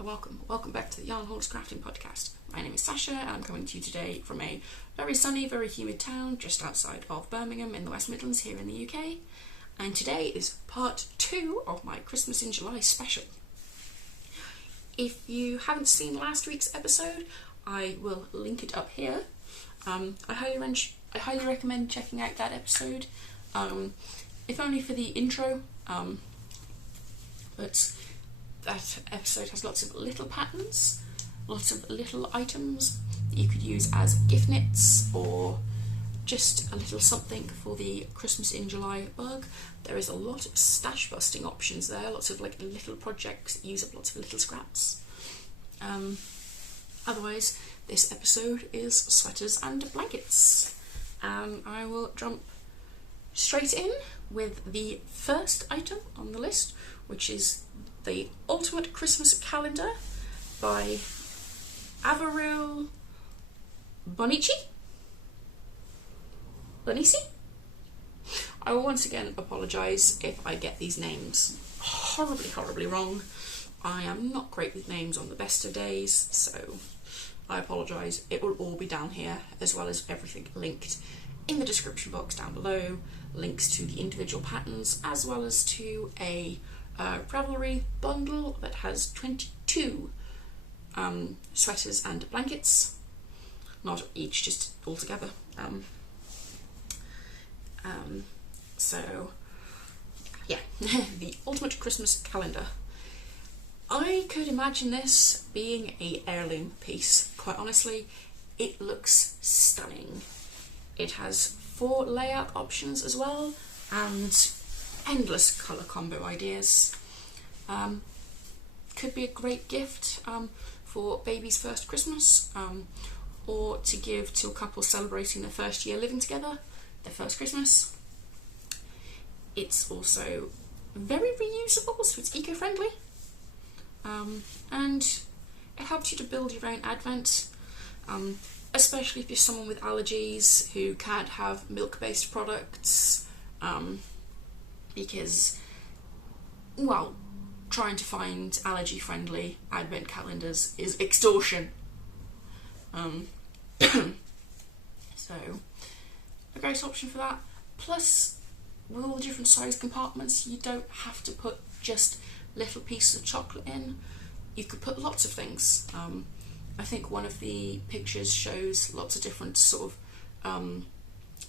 Welcome back to the Yarn Hoarders Crafting Podcast. My name is Sasha and I'm coming to you today from a very sunny, very humid town just outside of Birmingham in the West Midlands here in the UK. And today is part 2 of my Christmas in July special. If you haven't seen last week's episode, I will link it up here. I highly recommend checking out that episode, if only for the intro, but that episode has lots of little patterns, lots of little items that you could use as gift knits or just a little something for the Christmas in July bug. There is a lot of stash busting options there, lots of like little projects that use up lots of little scraps. Otherwise, this episode is sweaters and blankets. I will jump straight in with the first item on the list, which is the Ultimate Christmas Calendar by Ravelry Handle. I will once again apologise if I get these names horribly wrong. I am not great with names on the best of days, so I apologise. It will all be down here, as well as everything linked in the description box down below, links to the individual patterns, as well as to a Ravelry bundle that has 22 sweaters and blankets, not each, just all together. So yeah, the Ultimate Christmas Calendar. I could imagine this being a heirloom piece. Quite honestly, it looks stunning. It has 4 layout options as well, and endless colour combo ideas. Could be a great gift for baby's first Christmas, or to give to a couple celebrating their first year living together, their first Christmas. It's also very reusable, so it's eco-friendly, and it helps you to build your own advent, especially if you're someone with allergies who can't have milk-based products, because, well, trying to find allergy-friendly advent calendars is extortion. So, a great option for that. Plus, with all the different size compartments, you don't have to put just little pieces of chocolate in. You could put lots of things. I think one of the pictures shows lots of different sort of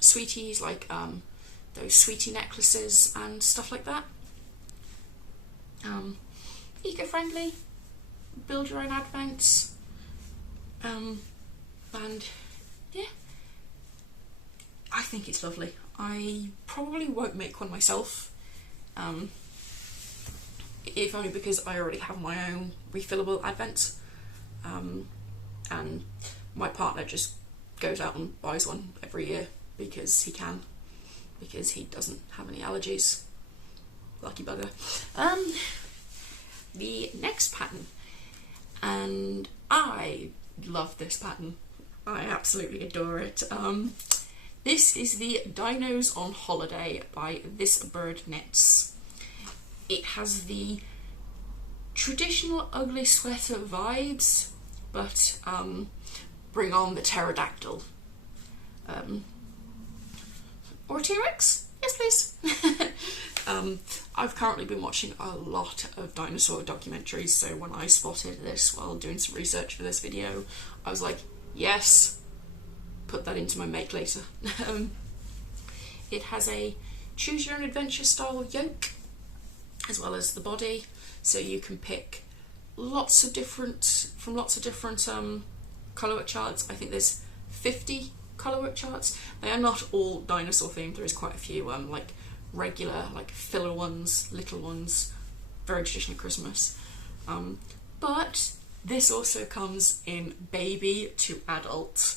sweeties, like those sweetie necklaces and stuff like that. Eco-friendly, build your own advents, and yeah, I think it's lovely. I probably won't make one myself, if only because I already have my own refillable advent, and my partner just goes out and buys one every year because he can, because he doesn't have any allergies. Lucky bugger. The next pattern, and I love this pattern. I absolutely adore it. This is the Dinos on Holiday by This Bird Knits. It has the traditional ugly sweater vibes, but bring on the pterodactyl. Or a T-Rex? Yes, please. I've currently been watching a lot of dinosaur documentaries, so when I spotted this while doing some research for this video, I was like, yes, put that into my make later. It has a choose your own adventure style yoke, as well as the body, so you can pick from lots of different colourwork charts. I think there's 50 colourwork charts. They are not all dinosaur themed. There is quite a few like regular, like filler ones, little ones, very traditional Christmas. But this also comes in baby to adult.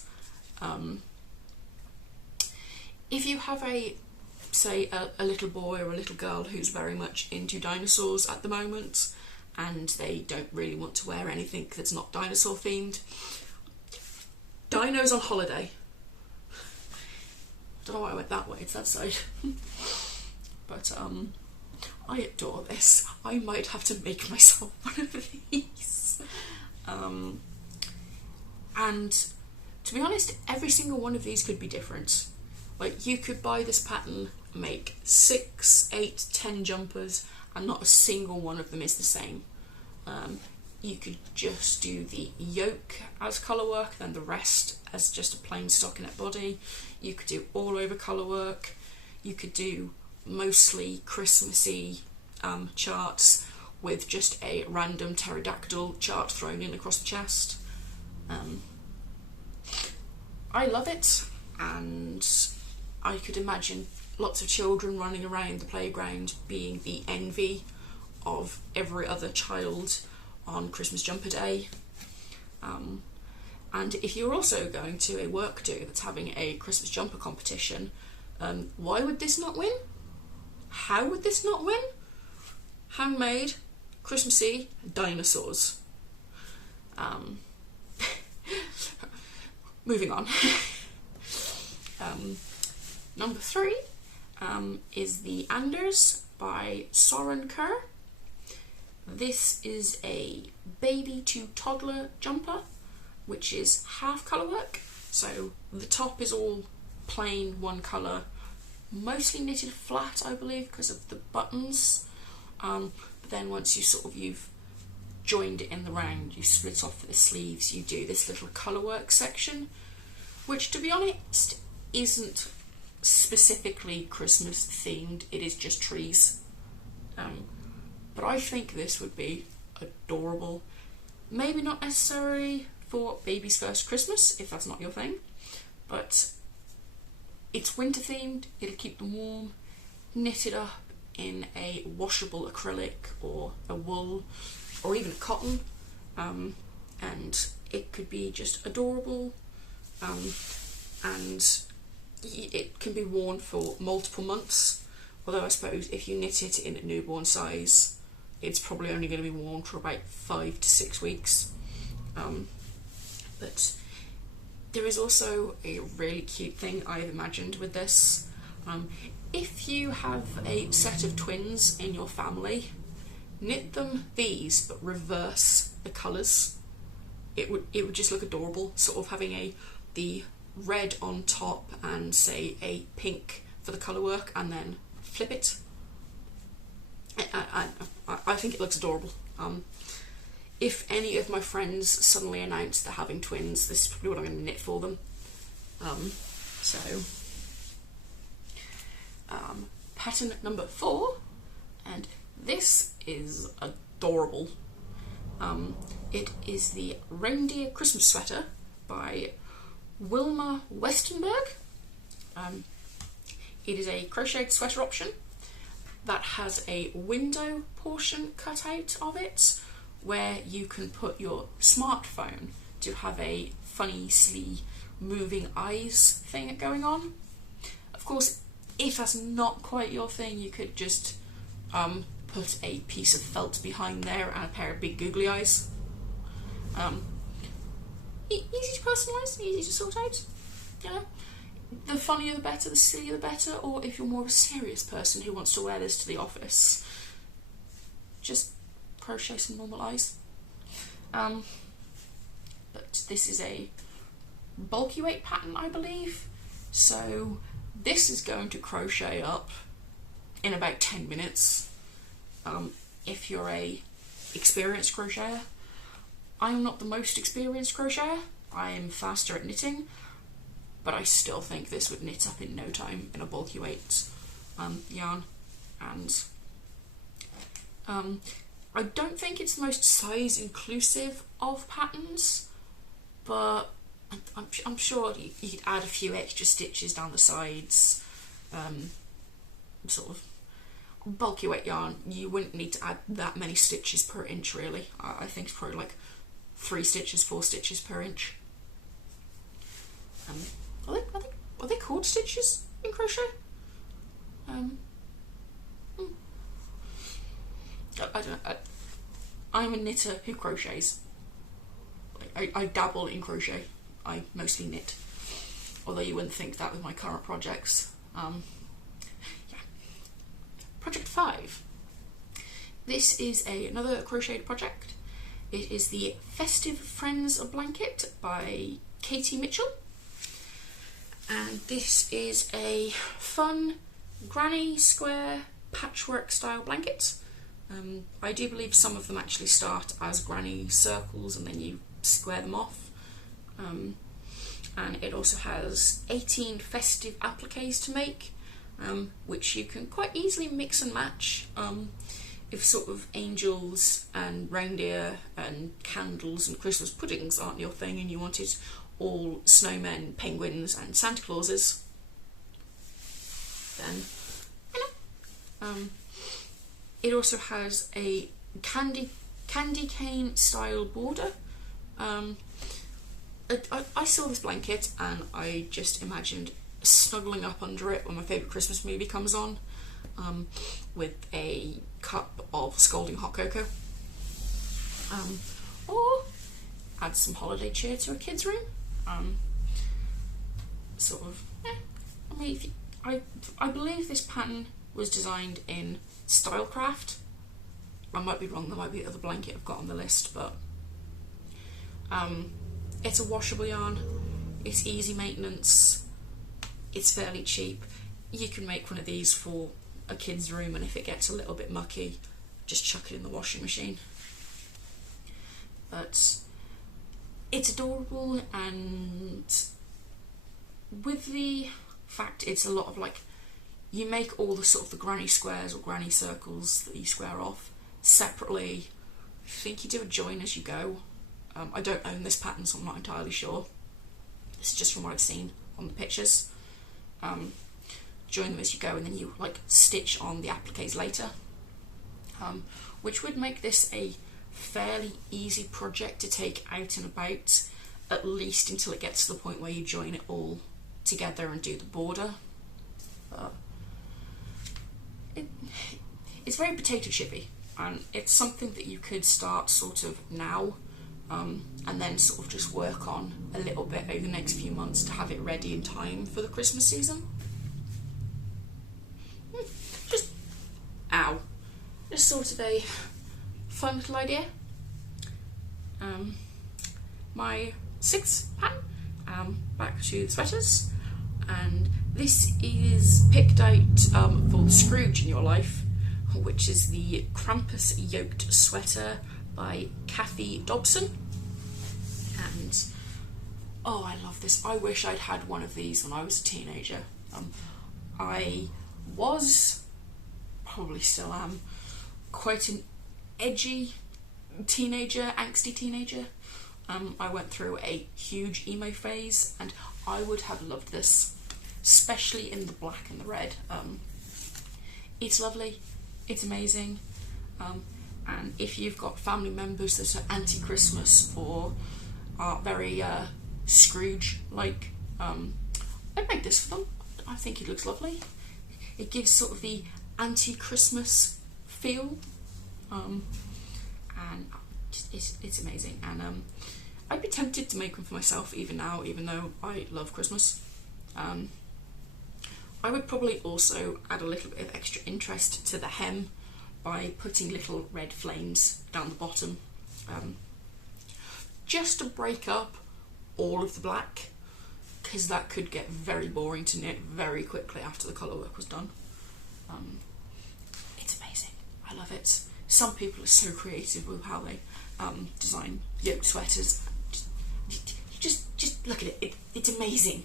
If you have say a little boy or a little girl who's very much into dinosaurs at the moment and they don't really want to wear anything that's not dinosaur themed, Dinos on Holiday. Don't know why I went that way, it's that side. But I adore this. I might have to make myself one of these. And to be honest, every single one of these could be different. Like, you could buy this pattern, make 6, 8, 10 jumpers, and not a single one of them is the same. You could just do the yoke as colour work, then the rest as just a plain stockinette body. You could do all over colour work. You could do mostly Christmassy charts with just a random pterodactyl chart thrown in across the chest. I love it, and I could imagine lots of children running around the playground being the envy of every other child on Christmas jumper day. And if you're also going to a work do that's having a Christmas jumper competition, why would this not win? How would this not win? Handmade, Christmassy, dinosaurs. Moving on. Number 3 is the Anders by Soren Kerr. This is a baby to toddler jumper, which is half colour work. So the top is all plain one colour, mostly knitted flat, I believe, because of the buttons. But then once you've joined it in the round, you split off the sleeves, you do this little colour work section, which, to be honest, isn't specifically Christmas themed, it is just trees. But I think this would be adorable. Maybe not necessarily for baby's first Christmas, if that's not your thing, but it's winter themed, it'll keep them warm, knitted up in a washable acrylic or a wool or even cotton, and it could be just adorable, and it can be worn for multiple months, although I suppose if you knit it in a newborn size, it's probably only going to be worn for about 5 to 6 weeks. But there is also a really cute thing I've imagined with this. If you have a set of twins in your family, knit them these but reverse the colours. It would just look adorable, sort of having the red on top and say a pink for the colour work, and then flip it. I think it looks adorable. If any of my friends suddenly announce they're having twins, this is probably what I'm going to knit for them. Pattern number 4, and this is adorable. It is the Reindeer Christmas Sweater by Wilma Westenberg. It is a crocheted sweater option that has a window portion cut out of it, where you can put your smartphone to have a funny, silly, moving eyes thing going on. Of course, if that's not quite your thing, you could just put a piece of felt behind there and a pair of big googly eyes. Easy to personalise, easy to sort out, you know. The funnier the better, the sillier the better, or if you're more of a serious person who wants to wear this to the office, just crochet some normal eyes. But this is a bulky weight pattern, I believe, so this is going to crochet up in about 10 minutes. If you're a experienced crocheter. I'm not the most experienced crocheter, I am faster at knitting, but I still think this would knit up in no time in a bulky weight yarn. And I don't think it's the most size inclusive of patterns, but I'm sure you could add a few extra stitches down the sides. Sort of bulky weight yarn, you wouldn't need to add that many stitches per inch really. I think it's probably like 3 stitches, 4 stitches per inch. Are they called stitches in crochet? I don't know. I'm a knitter who crochets. I dabble in crochet. I mostly knit. Although you wouldn't think that with my current projects. Yeah. Project 5. This is another crocheted project. It is the Festive Friends Blanket by Katie Mitchell. And this is a fun granny square patchwork style blanket. I do believe some of them actually start as granny circles and then you square them off. And it also has 18 festive appliques to make, which you can quite easily mix and match. If sort of angels and reindeer and candles and Christmas puddings aren't your thing and you wanted all snowmen, penguins and Santa Clauses, then it also has a candy cane style border. I saw this blanket and I just imagined snuggling up under it when my favourite Christmas movie comes on, with a cup of scalding hot cocoa, or add some holiday cheer to a kid's room. I mean, I believe this pattern was designed in Stylecraft. I might be wrong, there might be other blanket I've got on the list, but it's a washable yarn, it's easy maintenance, it's fairly cheap. You can make one of these for a kid's room, and if it gets a little bit mucky, just chuck it in the washing machine. But it's adorable, and with the fact it's a lot of like, you make all the sort of the granny squares or granny circles that you square off separately. I think you do a join as you go. I don't own this pattern, so I'm not entirely sure. This is just from what I've seen on the pictures. Join them as you go, and then you like stitch on the appliques later, which would make this a fairly easy project to take out and about, at least until it gets to the point where you join it all together and do the border. It's very potato chippy, and it's something that you could start sort of now, and then sort of just work on a little bit over the next few months to have it ready in time for the Christmas season. Just sort of a fun little idea. My sixth pattern, back to the sweaters, and this is picked out for the Scrooge in your life, which is the Krampus Yoked Sweater by Kathy Dobson. And oh, I love this. I wish I'd had one of these when I was a teenager. I was, probably still am, quite an edgy teenager, angsty teenager. I went through a huge emo phase, and I would have loved this, especially in the black and the red. It's lovely, it's amazing, and if you've got family members that are anti-Christmas or are very Scrooge-like, I'd make this for them. I think it looks lovely. It gives sort of the anti-Christmas feel, and it's amazing. And I'd be tempted to make one for myself even now, even though I love Christmas. I would probably also add a little bit of extra interest to the hem by putting little red flames down the bottom, just to break up all of the black, because that could get very boring to knit very quickly after the colour work was done. It's amazing, I love it. Some people are so creative with how they design yoke sweaters. Just look at it, it's amazing.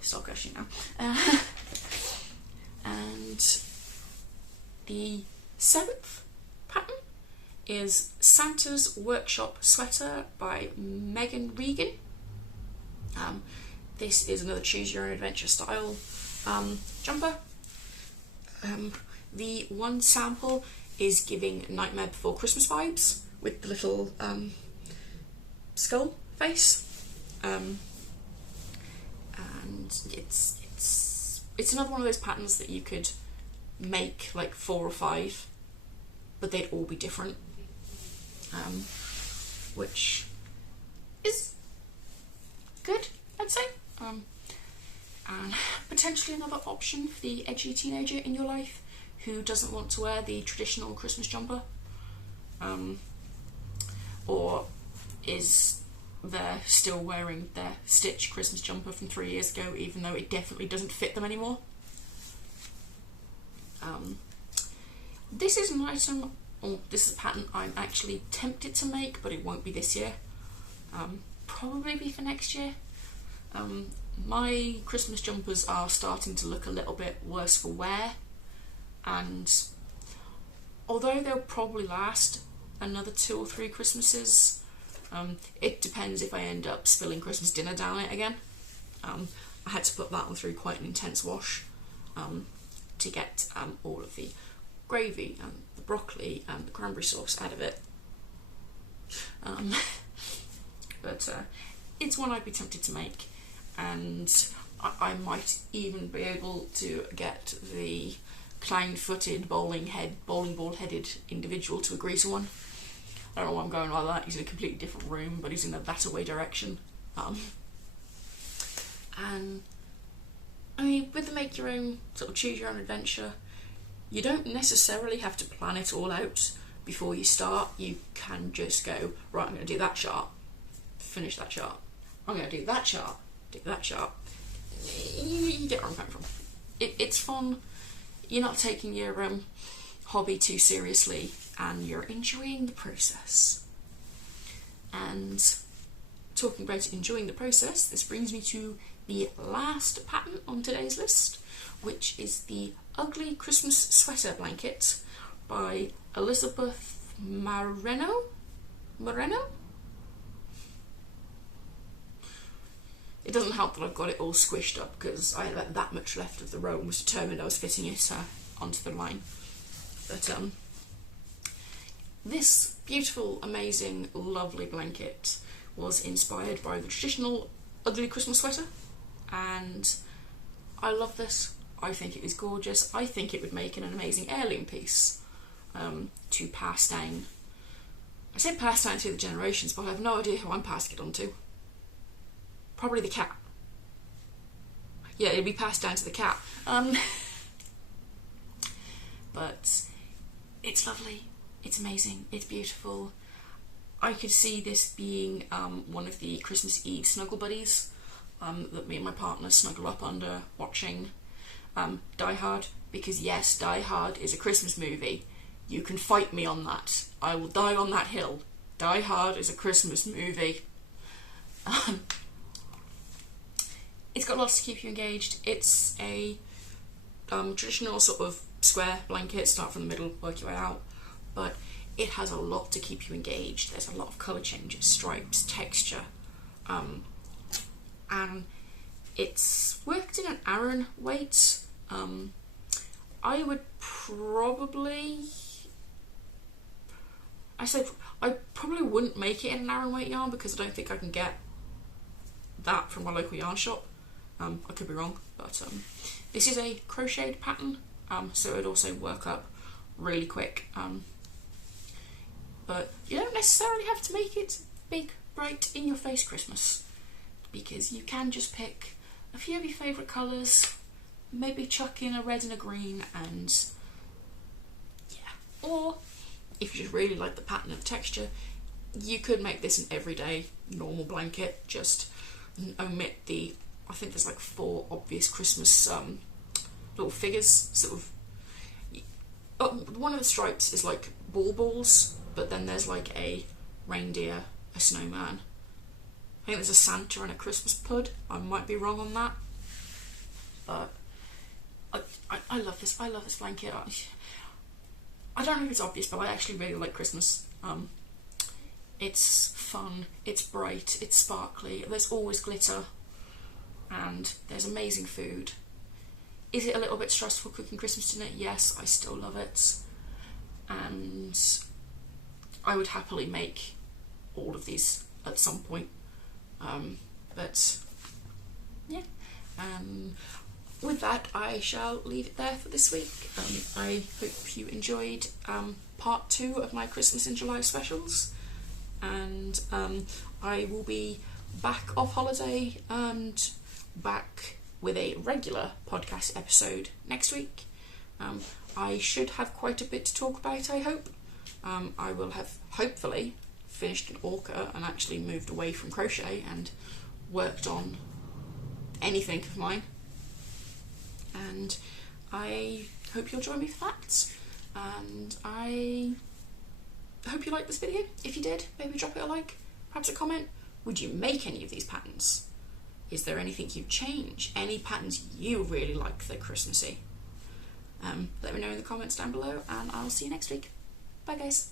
Stop gushing now. And the seventh pattern is Santa's Workshop Sweater by Megan Regan. This is another choose your own adventure style jumper. The one sample is giving Nightmare Before Christmas vibes with the little skull face, and it's another one of those patterns that you could make like 4 or 5, but they'd all be different, which is good, I'd say. And potentially another option for the edgy teenager in your life who doesn't want to wear the traditional Christmas jumper. is they're still wearing their stitch Christmas jumper from 3 years ago, even though it definitely doesn't fit them anymore. This is an item, or this is a pattern I'm actually tempted to make, but it won't be this year. Probably be for next year. My Christmas jumpers are starting to look a little bit worse for wear, and although they'll probably last another 2 or 3 Christmases, it depends if I end up spilling Christmas dinner down it again. I had to put that one through quite an intense wash to get all of the gravy and the broccoli and the cranberry sauce out of it. But it's one I'd be tempted to make, and I might even be able to get the clown-footed, bowling ball-headed individual to agree to one. I don't know why I'm going like that. He's in a completely different room, but he's in a that-away direction. And I mean, with the make your own, sort of choose your own adventure, you don't necessarily have to plan it all out before you start. You can just go, right, I'm going to do that chart, finish that chart. I'm going to do that chart, do that chart. You get where I'm coming from. It's fun. You're not taking your hobby too seriously, and you're enjoying the process. And talking about enjoying the process, this brings me to the last pattern on today's list, which is the Ugly Christmas Sweater Blanket by Elizabeth Moreno? It doesn't help that I've got it all squished up, because I had about that much left of the row and was determined I was fitting it onto the line. But this beautiful, amazing, lovely blanket was inspired by the traditional ugly Christmas sweater, and I love this. I think it is gorgeous. I think it would make an amazing heirloom piece to pass down. I say pass down through the generations, but I have no idea who I'm passing it on to. Probably the cat. Yeah, it'd be passed down to the cat. But it's lovely, it's amazing, it's beautiful. I could see this being one of the Christmas Eve snuggle buddies that me and my partner snuggle up under watching Die Hard, because yes, Die Hard is a Christmas movie. You can fight me on that. I will die on that hill. Die Hard is a Christmas movie. It's got lots to keep you engaged. It's a traditional sort of square blanket, start from the middle, work your way out, but it has a lot to keep you engaged. There's a lot of colour changes, stripes, texture, and it's worked in an Aran weight. I would probably, I probably wouldn't make it in an Aran weight yarn, because I don't think I can get that from my local yarn shop. I could be wrong, but this is a crocheted pattern, so it would also work up really quick. But you don't necessarily have to make it big, bright, in-your-face Christmas, because you can just pick a few of your favourite colours, maybe chuck in a red and a green, and yeah. Or if you just really like the pattern and the texture, you could make this an everyday normal blanket. Just omit the, I think there's like 4 obvious Christmas little figures, sort of. One of the stripes is like balls, but then there's like a reindeer, a snowman. I think there's a Santa and a Christmas pud. I might be wrong on that, but I love this. I love this blanket. I don't know if it's obvious, but I actually really like Christmas. It's fun, it's bright, it's sparkly, there's always glitter, and there's amazing food. Is it a little bit stressful cooking Christmas dinner? Yes, I still love it. And I would happily make all of these at some point. But yeah. With that, I shall leave it there for this week. I hope you enjoyed part 2 of my Christmas in July specials. And I will be back off holiday and back with a regular podcast episode next week. I should have quite a bit to talk about, I hope. I will have hopefully finished an orca and actually moved away from crochet and worked on anything of mine. And I hope you'll join me for that. And I hope you liked this video. If you did, maybe drop it a like, perhaps a comment. Would you make any of these patterns? Is there anything you'd change? Any patterns you really like that are Christmassy? Let me know in the comments down below, and I'll see you next week. Bye guys.